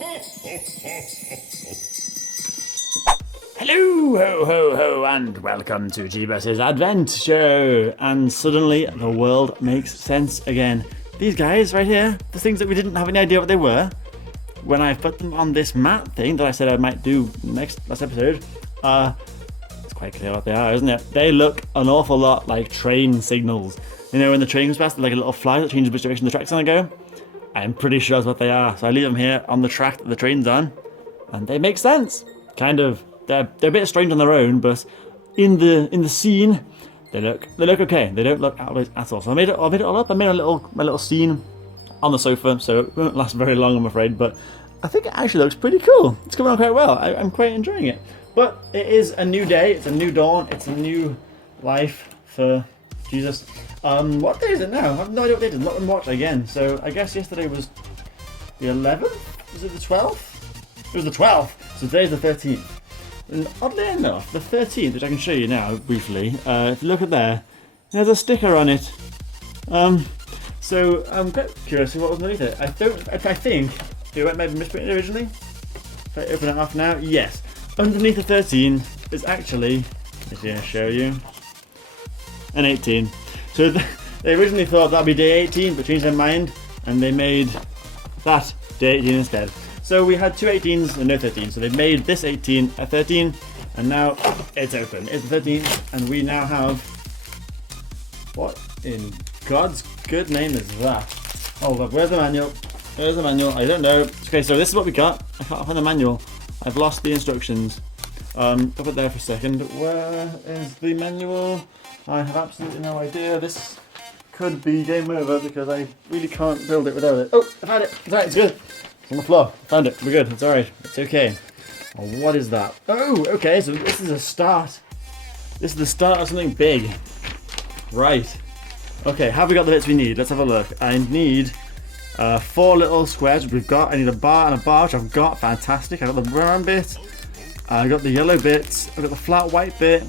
Hello, ho, ho, ho, and welcome to Jebus' Advent Show. And suddenly, the world makes sense again. These guys right here, the things that we didn't have any idea what they were, when I put them on this mat thing that I said I might do last episode, it's quite clear what they are, isn't it? They look an awful lot like train signals. You know, when the train comes past, they're like a little flag that changes which direction the track's gonna go. I'm pretty sure that's what they are. So I leave them here on the track that the train's on, and they make sense. Kind of. They're a bit strange on their own, but in the scene, they look okay. They don't look out of it at all. So I made it all up. I made my little scene on the sofa, so it won't last very long, I'm afraid. But I think it actually looks pretty cool. It's coming on quite well. I'm quite enjoying it. But it is a new day. It's a new dawn. It's a new life for Jesus. What day is it now? I have no idea what day it is. Not watch again. So I guess yesterday was the 11th. Was it the 12th? It was the 12th. So today's the 13th. And oddly enough, the 13th, which I can show you now briefly, if you look at there, there's a sticker on it. So I'm quite curious what was underneath it. I think it went maybe misprinted originally. If I open it up now, yes. Underneath the 13 is actually, let's show you, an 18. So they originally thought that'd be day 18, but changed their mind, and they made that day 18 instead. So we had two 18s and no 13s, so they've made this 18 a 13, and now it's open. It's the 13, and we now have, what in God's good name is that? Oh look, where's the manual? Where's the manual? I don't know. Okay, so this is what we got. I can't find the manual. I've lost the instructions. Put it there for a second. Where is the manual? I have absolutely no idea. This could be game over because I really can't build it without it. Oh, I found it. It's alright, it's good. It's on the floor. Found it. We're good. It's alright. It's okay. Oh, what is that? Oh, okay. So this is a start. This is the start of something big. Right. Okay, have we got the bits we need? Let's have a look. I need 4 little squares, which we've got. I need a bar and a bar, which I've got. Fantastic. I got the brown bit. I got the yellow bits. I've got the flat white bit.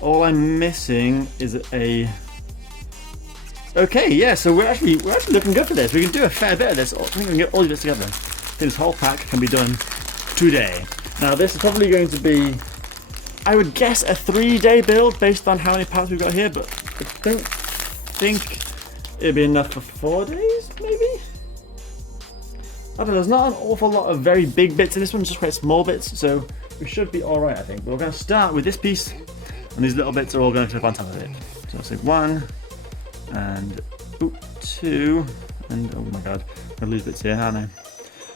All I'm missing is a... Okay, yeah, so we're actually looking good for this. We can do a fair bit of this. I think we can get all of this together. I think this whole pack can be done today. Now this is probably going to be, I would guess, a 3-day build based on how many parts we've got here, but I don't think it'd be enough for 4 days, maybe? I don't know, there's not an awful lot of very big bits in this one, just quite small bits, so we should be alright, I think. But we're going to start with this piece, and these little bits are all going to clip on top of it. So let's take 1, and 2, and oh my god, I'm going to lose bits here, aren't I?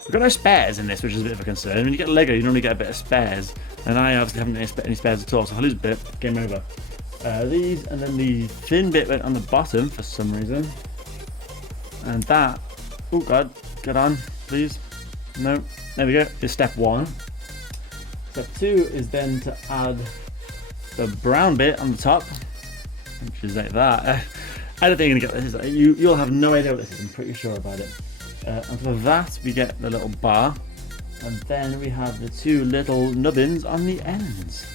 We've got no spares in this, which is a bit of a concern. When you get Lego, you normally get a bit of spares, and I obviously haven't got any spares at all, so if I lose a bit, game over. These, and then the thin bit went on the bottom for some reason, and that, oh god, get on, please. No, there we go, is step 1. Step 2 is then to add the brown bit on the top, which is like that. I don't think you're going to get this. You'll have no idea what this is, I'm pretty sure about it. And for that, we get the little bar, and then we have the 2 little nubbins on the ends.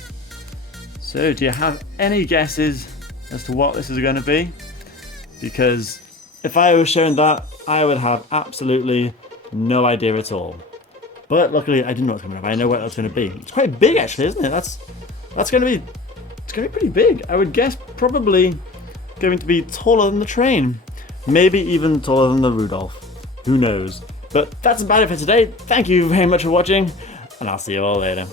So, do you have any guesses as to what this is going to be? Because if I was shown that, I would have absolutely no idea at all. But luckily, I didn't know what's coming up. I know what that's going to be. It's quite big, actually, isn't it? That's going to be. It's going to be pretty big. I would guess probably going to be taller than the train, maybe even taller than the Rudolph. Who knows? But that's about it for today. Thank you very much for watching, and I'll see you all later.